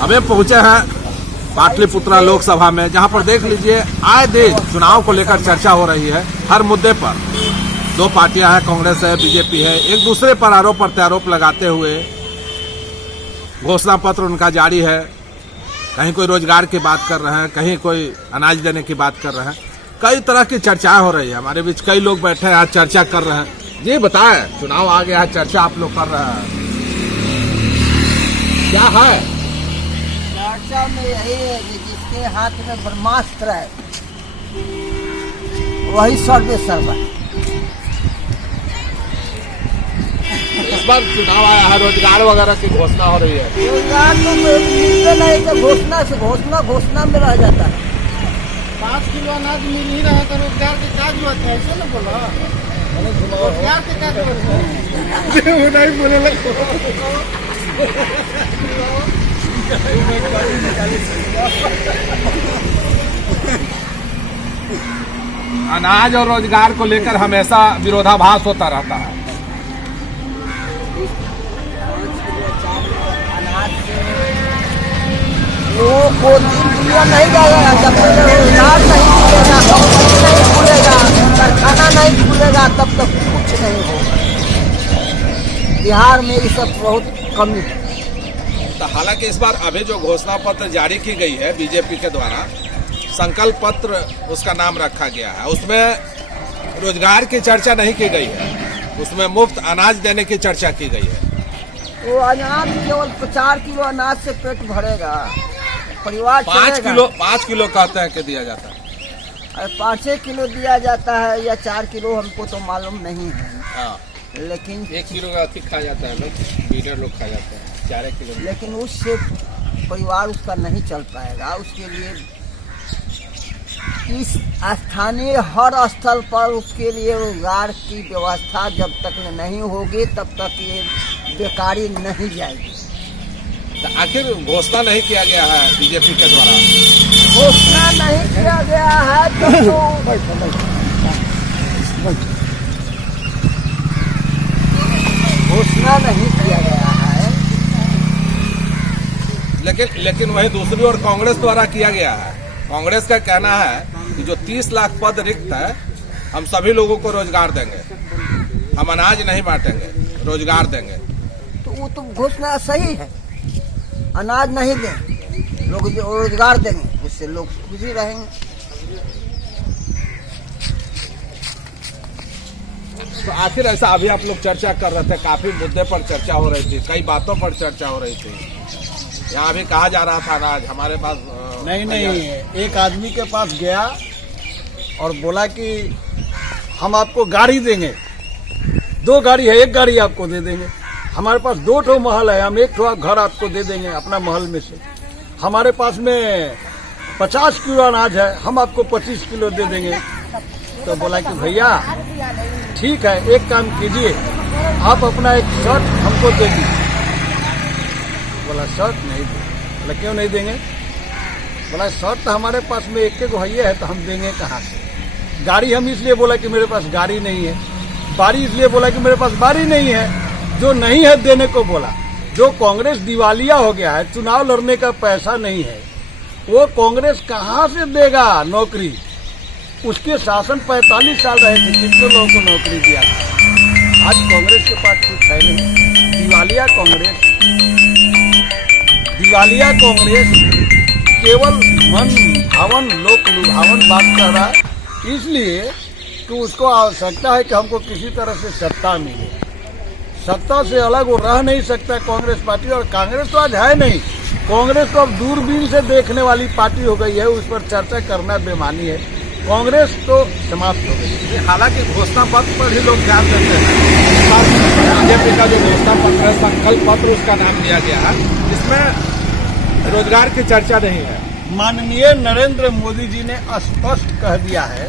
अभी पहुंचे हैं पाटलिपुत्रा लोकसभा में, जहां पर देख लीजिए आए दिन चुनाव को लेकर चर्चा हो रही है। हर मुद्दे पर दो पार्टियां हैं, कांग्रेस है, बीजेपी है, एक दूसरे पर आरोप प्रत्यारोप लगाते हुए घोषणा पत्र उनका जारी है। कहीं कोई रोजगार की बात कर रहे हैं, कहीं कोई अनाज देने की बात कर रहे हैं। कई तरह की चर्चाएं हो रही है। हमारे बीच कई लोग बैठे हैं, आज चर्चा कर रहे हैं। जी बताएं, चुनाव आ गया है, चर्चा आप लोग कर रहे हैं, क्या है चर्चा में? यही है कि जिसके हाथ में ब्रह्मास्त्र है वही सर्वे सर्वा। इस बार चुनाव आया है, रोजगार वगैरह की घोषणा हो रही है। रोजगार तो मिलते नहीं, तो घोषणा से घोषणा में रह जाता है। 5 किलो अनाज मिल ही रहा था, रोजगार के क्या जरूरत है? ऐसे ना बोला, रोजगार के क्या जरूरत है? नहीं बोले अनाज और रोजगार को लेकर हमेशा विरोधाभास होता रहता है। वो दिन दुनिया नहीं जाएगा जब तक रोजगार नहीं मिलेगा, कंपनी नहीं खुलेगा, कारखाना नहीं खुलेगा, तब तक कुछ नहीं होगा। बिहार में ये सब बहुत कमी है। तो हालांकि इस बार अभी जो घोषणा पत्र जारी की गई है बीजेपी के द्वारा, संकल्प पत्र उसका नाम रखा गया है, उसमें रोजगार की चर्चा नहीं की गई है, उसमें मुफ्त अनाज देने की चर्चा की गई है। वो अनाज केवल 4 किलो अनाज से पेट भरेगा, परिवार 5 किलो कहते हैं कि दिया जाता है। अरे 5 किलो दिया जाता है या 4 किलो, हमको तो मालूम नहीं है। हाँ, लेकिन 1 किलो का अधिक खा जाता है, लीडर लोग खा जाते हैं 4 किलो। लेकिन उससे परिवार उसका नहीं चल पाएगा। उसके लिए इस स्थानीय हर स्थल पर उसके लिए रोजगार की व्यवस्था जब तक नहीं होगी तब तक ये बेकारी नहीं जाएगी। तो आखिर घोषणा नहीं किया गया है बीजेपी के द्वारा? घोषणा नहीं किया गया है तो घोषणा नहीं किया गया है, लेकिन वही दूसरी ओर कांग्रेस द्वारा किया गया है। कांग्रेस का कहना है कि जो 30 लाख पद रिक्त है, हम सभी लोगों को रोजगार देंगे, हम अनाज नहीं बांटेंगे, रोजगार देंगे। तो वो तो घोषणा सही है। अनाज नहीं देंगे, लोग रोजगार देंगे, उससे लोग खुशी रहेंगे। तो आखिर ऐसा अभी आप लोग चर्चा कर रहे थे, काफी मुद्दे पर चर्चा हो रही थी, कई बातों पर चर्चा हो रही थी। यहाँ भी कहा जा रहा था अनाज हमारे पास नहीं, एक आदमी के पास गया और बोला कि हम आपको गाड़ी देंगे, 2 गाड़ी है, 1 गाड़ी आपको दे देंगे। हमारे पास 2 ठो महल है, हम 1 ठो घर आपको दे देंगे अपना महल में से। हमारे पास में 50 किलो अनाज है, हम आपको 25 किलो दे देंगे। तो बोला कि भैया ठीक है, एक काम कीजिए, आप अपना एक शर्ट हमको दे दीजिए। बोला शर्ट नहीं दे। बोला क्यों नहीं देंगे? बोला शर्ट तो हमारे पास में एक है, तो हम देंगे कहाँ से? गाड़ी हम इसलिए बोला कि मेरे पास गाड़ी नहीं है, बारी इसलिए बोला कि मेरे पास बारी नहीं है। जो नहीं है देने को बोला। जो कांग्रेस दिवालिया हो गया है, चुनाव लड़ने का पैसा नहीं है, वो कांग्रेस कहाँ से देगा नौकरी? उसके शासन 45 साल रहे थे, कितने लोगों को नौकरी दिया था? आज कांग्रेस के पास कुछ है नहीं। दिवालिया कांग्रेस केवल मन भावन लोक लुभावन बात कर रहा है, इसलिए कि उसको आवश्यकता है कि हमको किसी तरह से सत्ता मिले। सत्ता से अलग वो रह नहीं सकता कांग्रेस पार्टी, और कांग्रेस तो आज है नहीं। कांग्रेस तो अब दूरबीन से देखने वाली पार्टी हो गई है, उस पर चर्चा करना बेमानी है। कांग्रेस तो समाप्त हो गई। हालांकि घोषणा पत्र पर ही लोग ध्यान देते हैं। बीजेपी का जो घोषणा पत्र है, संकल्प पत्र उसका नाम दिया गया है, इसमें रोजगार की चर्चा नहीं है। माननीय नरेंद्र मोदी जी ने स्पष्ट कह दिया है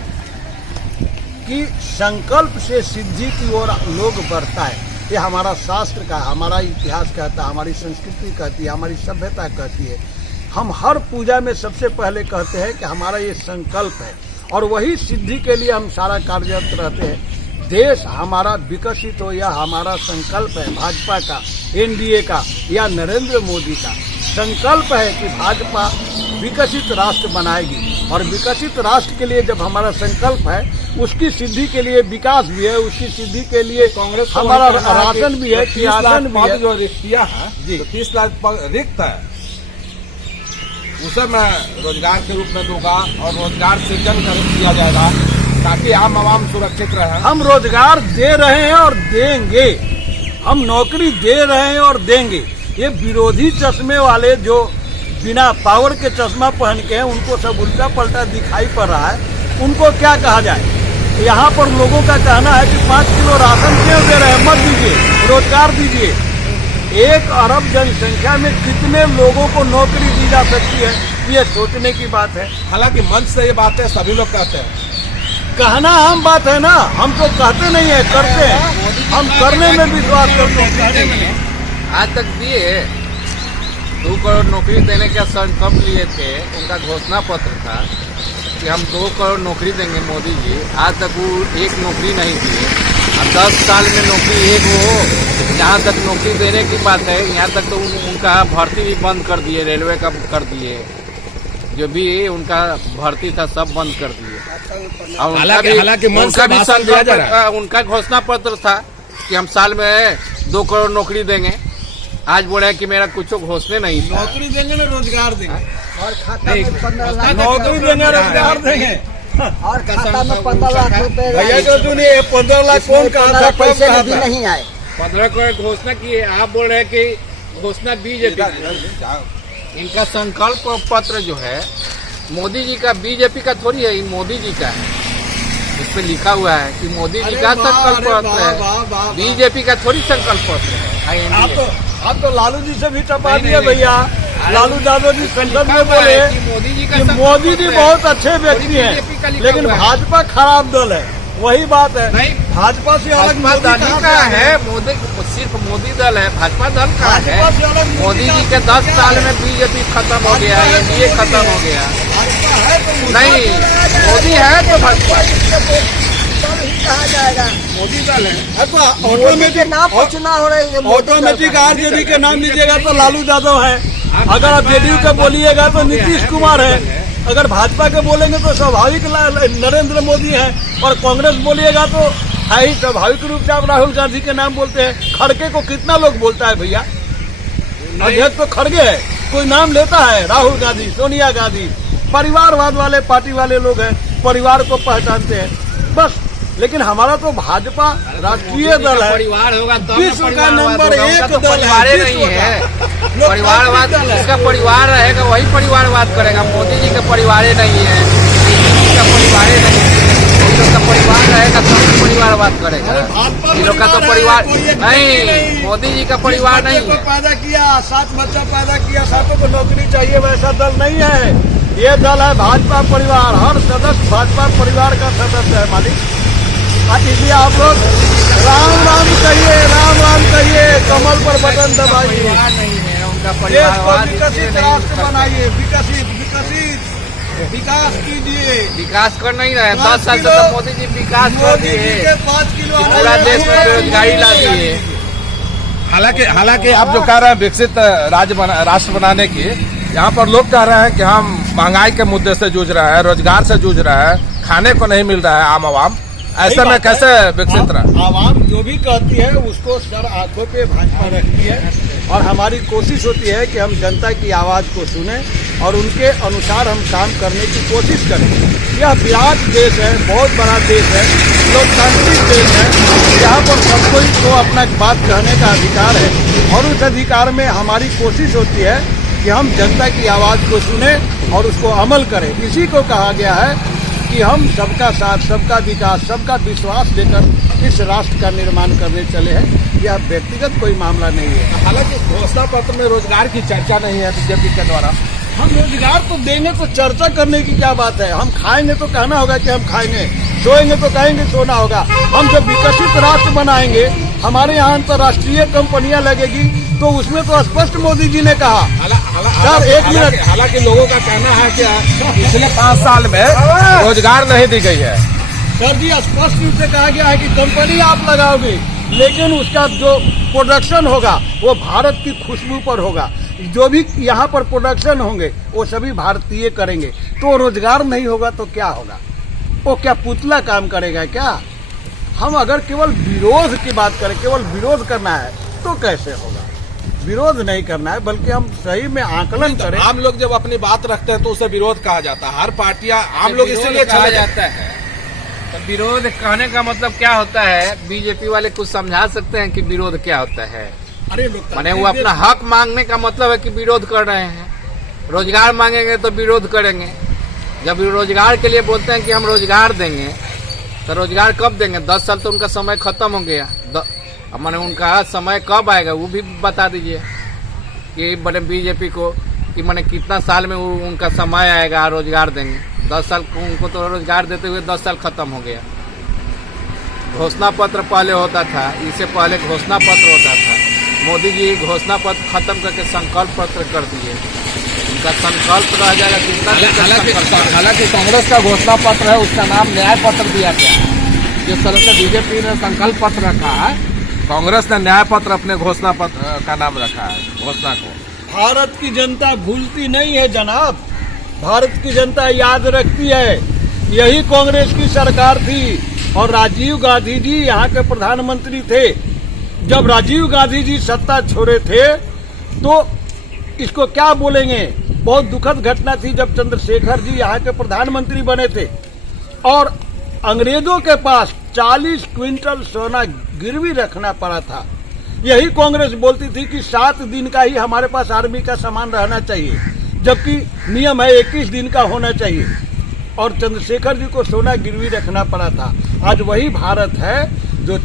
कि संकल्प से सिद्धि की ओर लोग बढ़ता है। ये हमारा शास्त्र का, हमारा इतिहास कहता है, हमारी संस्कृति कहती है, हमारी सभ्यता कहती है। हम हर पूजा में सबसे पहले कहते हैं कि हमारा ये संकल्प है, और वही सिद्धि के लिए हम सारा कार्यरत रहते हैं। देश हमारा विकसित हो, यह हमारा संकल्प है, भाजपा का, एनडीए का या नरेंद्र मोदी का। संकल्प है कि भाजपा विकसित राष्ट्र बनाएगी, और विकसित राष्ट्र के लिए जब हमारा संकल्प है, उसकी सिद्धि के लिए विकास भी है, उसकी सिद्धि के लिए कांग्रेस हमारा राशन भी है, सिंहासन भी है। जो रिक्तियाँ है जी। तो 30 लाख पद रिक्त है, उसे मैं रोजगार के रूप में दूंगा और रोजगार सृजन कर दिया जाएगा ताकि आम आवाम सुरक्षित रहे। हम रोजगार दे रहे हैं और देंगे, हम नौकरी दे रहे हैं और देंगे। ये विरोधी चश्मे वाले जो बिना पावर के चश्मा पहन के हैं, उनको सब उल्टा पलटा दिखाई पड़ रहा है, उनको क्या कहा जाए। यहाँ पर लोगों का कहना है कि 5 किलो राशन क्यों दे रहे हैं, मत दीजिए, रोजगार दीजिए। 1 अरब जनसंख्या में कितने लोगों को नौकरी दी जा सकती है, ये सोचने की बात है। हालांकि मंच से ये बातें सभी लोग कहते हैं, कहना आम बात है ना, हम तो कहते नहीं है, करते हैं, हम करने में विश्वास करते हैं। आज तक दिए 2 करोड़ नौकरी देने का संकल्प लिए थे, उनका घोषणा पत्र था कि हम 2 करोड़ नौकरी देंगे मोदी जी। आज तक वो 1 नौकरी नहीं दिए। अब 10 साल में नौकरी 1 हो, जहाँ तक नौकरी देने की बात है, यहाँ तक तो उनका भर्ती भी बंद कर दिए, रेलवे का कर दिए, जो भी उनका भर्ती था सब बंद कर दिए। और हालांकि उनका भी संकल्प, उनका घोषणा पत्र था कि हम साल में 2 करोड़ नौकरी देंगे। आज बोले हैं कि मेरा कुछ घोषणा नहीं था। नौकरी देंगे ना रोजगार देंगे, और खाता में 15 लाख नौकरी देंगे रोजगार देंगे। और खाता में 15 लाख रुपए भैया जो सुनिए, 15 लाख कौन कहा था, पैसे कब अभी कहा था? नहीं आए। 15 करोड़ घोषणा की है, आप बोल रहे हैं कि घोषणा बीजेपी। इनका संकल्प पत्र जो है मोदी जी का, बीजेपी का थोड़ी है, ये मोदी जी का है। इस पे लिखा हुआ है कि मोदी जी का संकल्प पत्र है, बीजेपी का थोड़ी संकल्प पत्र है। आप तो लालू जी से भी टपा दिए भैया। लालू यादव जी संसद में बोले कि मोदी जी का कि संकल्प मोदी जी पत्र है। बहुत अच्छे व्यक्ति BJP का हैं, लिखा लेकिन हुआ है। भाजपा खराब दल है। वही बात है, नहीं, भाजपा से अलग भाजपा मोदी दल कहाँ का से है, मोदी सिर्फ मोदी दल है, भाजपा दल का है। भाजपा से अलग मोदी जी के कहाँ 10 से साल है? में बीजेपी खत्म हो गया, एनडीए खत्म हो गया। भाजपा है तो मोदी नहीं, मोदी है तो भाजपा तब ही कहा जाएगा। मोदी दल है तो मोदी के ऑटोमेटिक नाम पूछना हो रही है, मोदी ऑटोमेटिक दल का। आरजेडी के नाम लीजिएगा तो लालू यादव है। अगर आप जेडीयू के बोलिएगा तो नीतीश कुमार है। अगर भाजपा के बोलेंगे तो स्वाभाविक नरेंद्र मोदी है। और कांग्रेस बोलिएगा तो है ही स्वाभाविक रूप से आप राहुल गांधी के नाम बोलते हैं। खड़गे को कितना लोग बोलता है भैया? अध्यक्ष तो खड़गे है, कोई नाम लेता है? राहुल गांधी, सोनिया गांधी, परिवारवाद वाले पार्टी वाले लोग हैं, परिवार को पहचानते हैं बस। लेकिन हमारा तो भाजपा राष्ट्रीय दल है, परिवार होगा तो विश्व का नंबर 1 दल परिवार है, नहीं विश्व है। का। परिवारवाद, जिसका परिवार रहेगा वही परिवारवाद करेगा। मोदी जी का परिवार नहीं है, बीजेपी का परिवार नहीं है, इन लोग का परिवार रहेगा तो ही परिवारवाद करेगा। इन लोग का तो परिवार नहीं, मोदी जी का परिवार नहीं बच्चे है। को पैदा किया, 7 बच्चा पैदा किया, 7 को नौकरी चाहिए, वैसा दल नहीं है। ये दल है भाजपा परिवार। हर सदस्य भाजपा परिवार का सदस्य है मालिक। इसलिए आप लोग राम राम कहिए, राम राम कहिए, कमल पर बटन दबाइए। परिवार नहीं है उनका, देश को परिवारवाद विकसित इसलिए राष्ट्र नहीं बनाइए, विकसित विकसित विकास कीजिए। विकास कर नहीं रहे। 10 5 साल से किलो तो मोदी जी विकास कर मोदी जी दिए, के 5 किलो पूरा देश में बेरोजगारी ला दिए। हालांकि आप जो कह रहे हैं विकसित राष्ट्र बनाने की, यहाँ पर लोग कह रहे हैं कि हम महंगाई के मुद्दे से जूझ रहे हैं, रोजगार से जूझ रहे हैं, खाने को नहीं मिल रहा है आम आवाम। ऐसे में कैसे विकसित रहा? आवाम जो भी कहती है उसको सर आंखों पे भाजपा रखती है, और हमारी कोशिश होती है कि हम जनता की आवाज को सुने और उनके अनुसार हम काम करने की कोशिश करें। यह विराट देश है, बहुत बड़ा देश है, लोकतांत्रिक देश है, यहाँ पर सब कोई को अपना बात कहने का अधिकार है, और उस अधिकार में हमारी कोशिश होती है कि हम जनता की आवाज को सुने और उसको अमल करें। इसी को कहा गया है कि हम सबका साथ, सबका विकास, सबका विश्वास लेकर इस राष्ट्र का निर्माण करने चले हैं। यह व्यक्तिगत कोई मामला नहीं है। हालांकि घोषणा पत्र में रोजगार की चर्चा नहीं है बीजेपी के द्वारा। हम रोजगार तो देंगे, तो चर्चा करने की क्या बात है? हम खाएंगे तो कहना होगा कि हम खाएंगे, सोएंगे तो कहेंगे सोना होगा। हम जब विकसित राष्ट्र बनाएंगे, हमारे यहाँ अंतर्राष्ट्रीय कंपनियां लगेगी, तो उसमें तो स्पष्ट मोदी जी ने कहा। सर एक मिनट, हालांकि लोगों का कहना है कि पिछले 5 साल में रोजगार नहीं दी गई है। सर जी स्पष्ट रूप से कहा गया है कि कंपनी आप लगाओगे, लेकिन उसका जो प्रोडक्शन होगा वो भारत की खुशबू पर होगा। जो भी यहाँ पर प्रोडक्शन होंगे वो सभी भारतीय करेंगे। तो रोजगार नहीं होगा तो क्या होगा? वो क्या पुतला काम करेगा क्या? हम अगर केवल विरोध की बात करें, केवल विरोध करना है तो कैसे होगा? विरोध नहीं करना है, बल्कि हम सही में आकलन करें। आम लोग जब अपनी बात रखते हैं तो उसे विरोध कहा जाता है। हर पार्टियां आम लोग इसीलिए कहा चले जाता है। तो विरोध कहने का मतलब क्या होता है? बीजेपी वाले कुछ समझा सकते हैं कि विरोध क्या होता है? अरे माने वो अपना हक मांगने का मतलब है कि विरोध कर रहे हैं। रोजगार मांगेंगे तो विरोध करेंगे। जब रोजगार के लिए बोलते हैं कि हम रोजगार देंगे, तो रोजगार कब देंगे? 10 साल तो उनका समय खत्म हो गया। माने उनका समय कब आएगा वो भी बता दीजिए कि बड़े बीजेपी को कि माने कितना साल में उनका समय आएगा रोजगार देंगे। 10 साल उनको तो रोजगार देते हुए 10 साल खत्म हो गया। घोषणा पत्र पहले होता था, इससे पहले घोषणा पत्र होता था। मोदी जी घोषणा पत्र खत्म करके संकल्प पत्र कर दिए। उनका संकल्प रह जाएगा कितना? हालांकि कांग्रेस का घोषणा पत्र है, उसका नाम न्याय पत्र दिया गया। जिस तरह से बीजेपी ने संकल्प पत्र रखा है, कांग्रेस ने न्याय पत्र अपने घोषणा पत्र का नाम रखा है। घोषणा को भारत की जनता भूलती नहीं है जनाब। भारत की जनता याद रखती है। यही कांग्रेस की सरकार थी और राजीव गांधी जी यहाँ के प्रधानमंत्री थे। जब राजीव गांधी जी सत्ता छोड़े थे तो इसको क्या बोलेंगे, बहुत दुखद घटना थी जब चंद्रशेखर जी यहाँ के प्रधानमंत्री बने थे और अंग्रेजों के पास 40 क्विंटल सोना गिरवी रखना पड़ा था। यही कांग्रेस बोलती थी कि 7 दिन का ही हमारे पास आर्मी का सामान रहना चाहिए, जबकि नियम है 21 दिन का होना चाहिए। और चंद्रशेखर जी को सोना गिरवी रखना पड़ा था। आज वही भारत है जो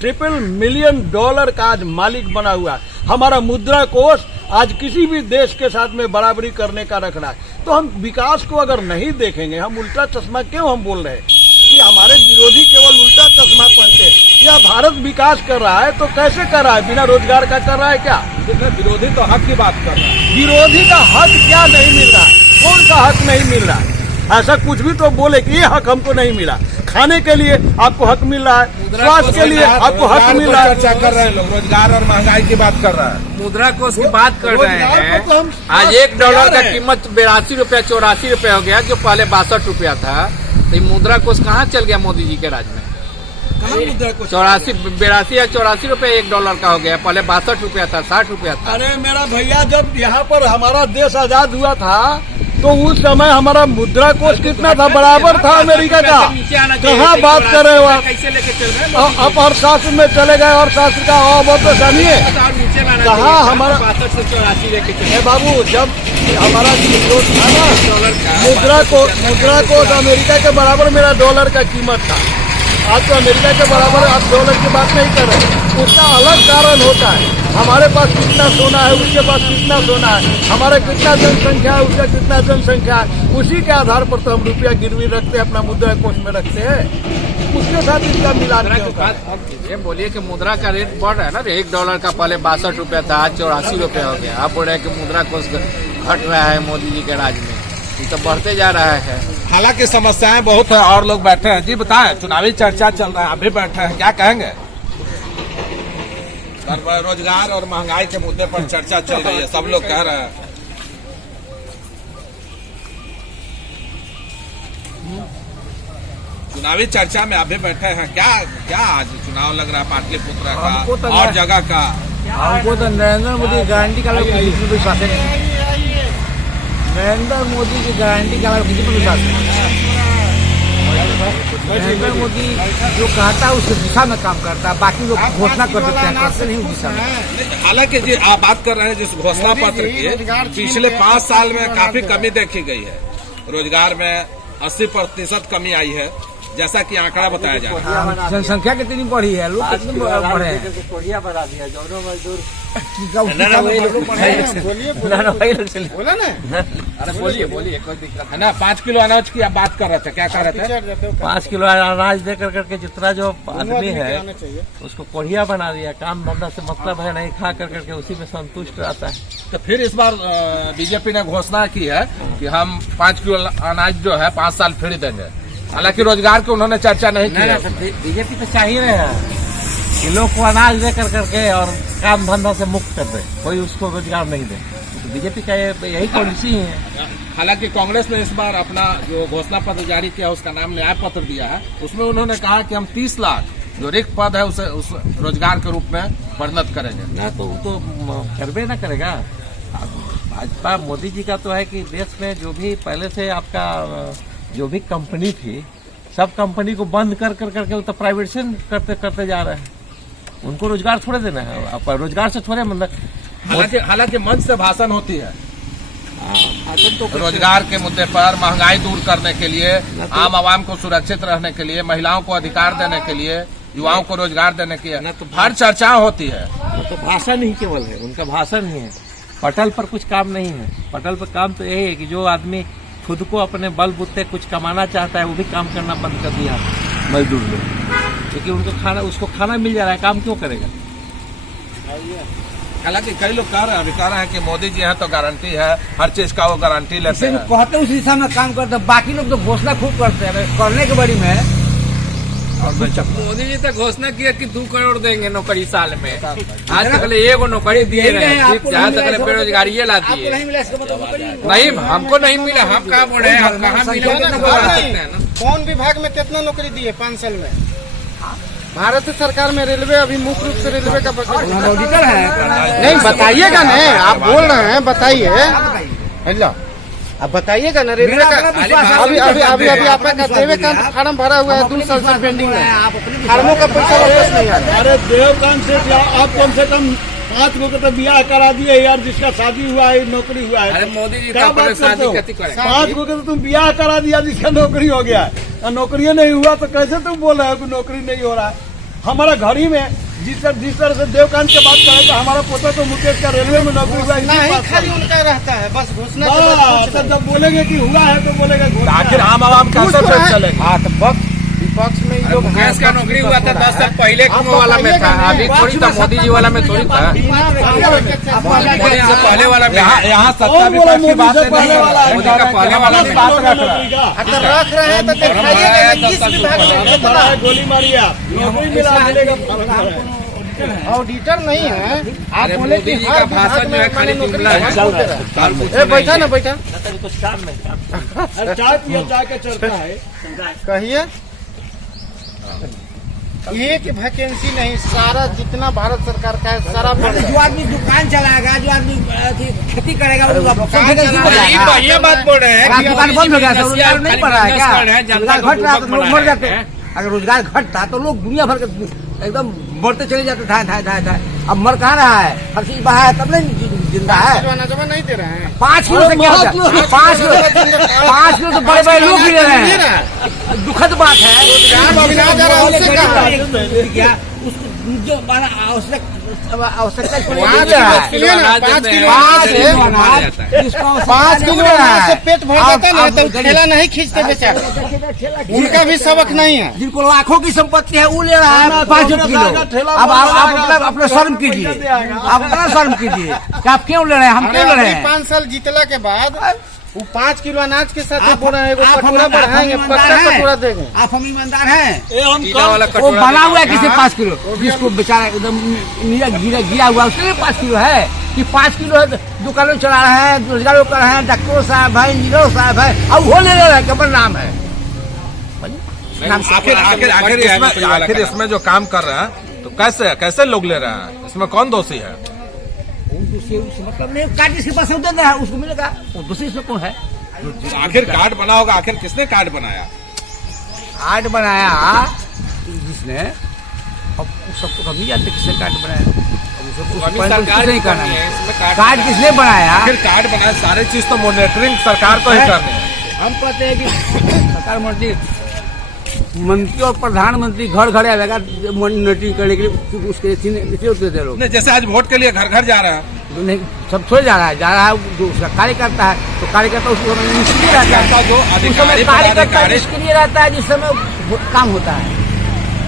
ट्रिपल मिलियन डॉलर का आज मालिक बना हुआ है। हमारा मुद्रा कोष आज किसी भी देश के साथ में बराबरी करने का रख रहा है। तो हम विकास को अगर नहीं देखेंगे, हम उल्टा चश्मा क्यों हम बोल रहे हैं कि हमारे विरोधी केवल उल्टा चश्मा पहनते हैं? या भारत विकास कर रहा है तो कैसे कर रहा है? बिना रोजगार का कर रहा है क्या? विरोधी तो हक की बात कर रहा है। विरोधी का हक क्या नहीं मिल रहा है? कौन सा हक नहीं मिल रहा है? ऐसा कुछ भी तो बोले कि ये हक हमको नहीं मिला। खाने के लिए आपको हक मिल रहा है, स्वास्थ्य के लिए आपको हक मिल रहा है। चर्चा कर रहे हैं लोग, रोजगार और महंगाई की बात कर रहा है। मुद्रा कोष की बात कर रहे हैं। तो हम आज $1 का कीमत 82 रुपया 84 रुपया हो गया, जो पहले 62 रुपया था। तो ये मुद्रा कोष कहाँ चल गया मोदी जी के राज में? 82 या 84 रुपये $1 का हो गया। पहले 62 रुपया था, 60 रुपया था। अरे मेरा भैया, जब यहाँ पर हमारा देश आजाद हुआ था तो उस समय हमारा मुद्रा कोष कितना था? बराबर था अमेरिका का। कहाँ बात कर रहे हो आप? कैसे लेके चल रहे हैं? अब अर्थशास्त्र में चले गए, अर्थशास्त्र का बहुत तो जानिए कहाँ हमारा 62 से 84 लेके चल। बाबू, जब हमारा विरोध था ना, मुद्रा कोष अमेरिका के बराबर मेरा डॉलर का कीमत था। आज तो अमेरिका के बराबर आप डॉलर की बात नहीं कर रहे। उसका अलग कारण होता है। हमारे पास कितना सोना है, उसके पास कितना सोना है, हमारा कितना जनसंख्या है, उसका कितना जनसंख्या है, उसी के आधार पर तो हम रुपया गिरवी रखते हैं, अपना मुद्रा कोष में रखते हैं। उसके साथ इसका मिलान ये बोलिए कि मुद्रा का रेट बढ़ रहा है ना। $1 का पहले 62 रुपया था, आज 84 रुपया हो गया। आप बोल रहे हैं कि मुद्रा कोष घट रहा है मोदी जी के राज में। ये तो बढ़ते जा रहा है। हालांकि समस्याएं बहुत है और लोग बैठे हैं। जी बताएं, चुनावी चर्चा चल रहा है, अभी बैठे हैं, क्या कहेंगे? रोजगार और महंगाई के मुद्दे पर चर्चा चल रही है, सब लोग कह रहे हैं। चुनावी चर्चा में अभी बैठे हैं, क्या आज चुनाव लग रहा है पाटलिपुत्र का और जगह का? हमको तो नरेंद्र मोदी गारंटी का किसी पर विश्वास नहीं। नरेंद्र मोदी की गारंटी का किसी पर विश्वास नहीं। नरेंद्र मोदी जो कहता है उस दिशा में काम करता है, बाकी लोग घोषणा कर देते हैं, करते नहीं उस दिशा में। हालांकि जी आप बात कर रहे हैं जिस घोषणा पत्र की, पिछले 5 साल में काफी कमी देखी गई है। रोजगार में 80% कमी आई है, जैसा कि आंकड़ा बताया जा रहा है। जनसंख्या कितनी बढ़ी है, लोग कितने बढ़े हैं। अरे बोलिए कोई दिक्कत है ना। 5 किलो अनाज की आप बात कर रहे थे, क्या कर रहे थे? 5 किलो अनाज दे करके जितना जो आदमी है उसको कोढ़िया बना दिया। काम धंधा से मतलब है नहीं, खा करके उसी में संतुष्ट रहता है। तो फिर इस बार बीजेपी ने घोषणा की है कि हम 5 किलो अनाज जो है 5 साल फ्री देंगे। हालांकि रोजगार की उन्होंने चर्चा नहीं की है। बीजेपी तो चाहिए नहीं है, कि लोग को अनाज दे करके और काम धंधा से मुक्त कर दे, कोई उसको रोजगार नहीं दे। तो बीजेपी का यही पॉलिसी है। हालांकि कांग्रेस ने इस बार अपना जो घोषणा पत्र जारी किया उसका नाम न्याय पत्र दिया है। उसमें उन्होंने कहा कि हम 30 लाख जो रिक्त पद है उसे उस रोजगार के रूप में परिणत करेंगे। ना तो वो तो करबे ना करेगा। भाजपा मोदी जी का तो है कि देश में जो भी पहले से आपका जो भी कंपनी थी, सब कंपनी को बंद करके वो तो प्राइवेटाइजेशन करते जा रहे हैं। उनको रोजगार थोड़े देना है, आप रोजगार से थोड़े मतलब। हालांकि मंच से भाषण होती है तो रोजगार के मुद्दे पर, महंगाई दूर करने के लिए, आम आवाम को सुरक्षित रहने के लिए, महिलाओं को अधिकार देने के लिए, युवाओं को रोजगार देने के लिए हर चर्चा होती है। तो भाषण ही केवल है, उनका भाषण ही है, पटल पर कुछ काम नहीं है। पटल पर काम तो यही है कि जो आदमी खुद को अपने बलबूते कुछ कमाना चाहता है वो भी काम करना बंद कर दिया मजदूर लोग, क्योंकि उनको उसको खाना मिल जा रहा है, काम क्यों करेगा। हालांकि कई लोग कह रहे हैं कि मोदी जी हैं तो गारंटी है, हर चीज का वो गारंटी लेते हैं। कहते उस दिशा में काम करते, बाकी लोग तो घोषणा खूब करते हैं, करने के बड़ी में। मोदी जी तो घोषणा किया कि 2 करोड़ देंगे नौकरी साल में। आज तक एगो नौकरी दिए रहे, जहाँ तक बेरोजगारी ला दिए नहीं, हमको नहीं मिला। हम कहाँ बोल रहे हैं, हम कहाँ मिले। कौन विभाग में कितना नौकरी दिए 5 साल में? भारत सरकार में रेलवे अभी मुख्य रूप से रेलवे का ऑडिटर है। नहीं बताइएगा ना, आप बोल रहे हैं बताइए, हेलो अब बताइएगा ना। रेलवे का अभी आपका देवे का फार्म भरा हुआ है, 2 साल से पेंडिंग है, फार्मों का पैसा वापस नहीं आया। अरे देवकांत से आप कम से कम 5 लोग तो ब्याह करा दिए यार, जिसका शादी हुआ है, नौकरी हुआ है। अरे मोदी जी क्या का बात शादी करते हो? 5 लोग तो तुम ब्याह करा दिया जिसका नौकरी हो गया है, नौकरी नहीं हुआ तो कैसे तुम बोल रहे हो कि नौकरी नहीं हो रहा है। हमारा घर ही में जिस तरह से देवकांत की बात करें तो हमारा पोता तो मुकेश का रेलवे में नौकरी हुआ नहीं, खाली उनका रहता है बस घोषणा। जब बोलेंगे कि हुआ है तो बोलेगा आखिर आम आवाम कैसे चलेगा। हाँ तो विपक्ष में ये लोग गैस का नौकरी हुआ था 10 साल पहले वाला में था, अभी थोड़ी था, मोदी जी वाला में थोड़ी था, मोदी से पहले वाला में। यहाँ सत्ता विपक्ष की बात नहीं है, मोदी का पहले वाला में बात रख रहा है। अगर रख रहे हैं तो दिखाइएगा ना, किस विभाग में कितना गोली मारी आप, नौकरी मिला ऑडिटर नहीं है। आप अरे बोले मोदी कि जी हर का भाषण जो है खाली जुमला है। बैठा ना बैठा, कुछ काम नहीं। चाय पिया, चाय का चलता है। कहिए एक वैकेंसी नहीं, सारा जितना भारत सरकार का है सारा भर जो आदमी दुकान चलाएगा, जो आदमी खेती करेगा, ये बात बोल रहे हैं दुकान बंद हो गया, रोजगार नहीं पड़ रहा है क्या? रोजगार घट रहा तो लोग मर जाते हैं। अगर रोजगार घटता तो लोग दुनिया भर के एकदम मरते चले जाते थे। अब मर कहाँ रहा है, हर चीज बहा है तब नहीं जिंदा है। जमा नहीं दे रहे हैं। 5 किलो से क्या होता है? 5 किलो तो बड़े बड़े लोग भी ले रहे हैं। दुखद बात है। जो आवश्यकता 5 किलो अनाज से पेट भर जाता है ना, तो ठेला नहीं खींचते बेचारे, उनका भी सबक नहीं है। जिनको लाखों की संपत्ति है वो ले रहा है 5 किलो। अब आप अपना शर्म कीजिए, आप अपना शर्म कीजिए कि आप क्यों ले रहे हैं, हम क्यों ले रहे हैं। 5 साल जीतला के बाद वो 5 किलो अनाज के साथ बोल रहे हैं कटोरा बढ़ाएंगे, पक्का कटोरा देंगे। आप हम ईमानदार हैं। वाला वो बना हुआ है किसी 5 किलो, जिसको बेचारा एकदम गिरा हुआ उसके लिए 5 किलो है कि 5 किलो है। दुकानों चला रहे हैं, रोजगार कर रहे हैं, डॉक्टर साहब है, इंजीनियर साहब है, अब वो ले रहे हैं, केवल नाम है। आखिर इसमें जो काम कर रहे हैं तो कैसे लोग ले रहे हैं, इसमें कौन दोषी है? मतलब नहीं, कार्ड जिसके पास होता है उसको मिलेगा, वो दूसरी से कौन है? आखिर कार्ड बना होगा, आखिर किसने कार्ड बनाया? कार्ड बनाया जिसने, अब सबको हम नहीं जानते किसने कार्ड बनाया। कार्ड किसने बनाया? आखिर कार्ड बनाया, सारी चीज तो मॉनिटरिंग सरकार को ही करनी है। हम कहते हैं कि सरकार मंत्री और प्रधानमंत्री घर घर आएगा मॉनिटरिंग करने के लिए, उसके होते थे लोग। नहीं, जैसे आज वोट के लिए घर घर जा रहा है, नहीं सब थोड़े जा रहा है जो उसका कार्यकर्ता है तो कार्यकर्ता उसको निष्क्रिय रहता है, जो अधिकारी कार्यकर्ता निष्क्रिय रहता है जिस समय काम होता है।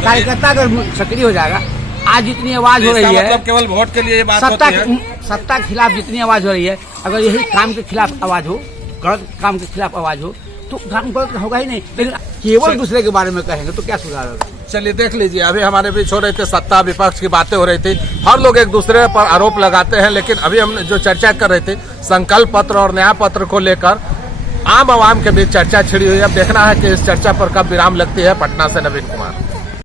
कार्यकर्ता अगर सक्रिय हो जाएगा, आज जितनी आवाज हो रही है, मतलब केवल वोट के लिए ये बात होती है। सत्ता के खिलाफ जितनी आवाज हो रही है, अगर यही काम के खिलाफ आवाज हो, गलत काम के खिलाफ आवाज हो, तो काम गलत होगा ही नहीं। लेकिन केवल दूसरे के बारे में कहेंगे तो क्या सुधार होगा? चलिए देख लीजिए, अभी हमारे बीच हो रहे थे सत्ता विपक्ष की बातें हो रही थी। हर लोग एक दूसरे पर आरोप लगाते हैं, लेकिन अभी हम जो चर्चा कर रहे थे संकल्प पत्र और न्याय पत्र को लेकर आम आवाम के बीच चर्चा छिड़ी हुई है। अब देखना है कि इस चर्चा पर कब विराम लगती है। पटना से नवीन कुमार।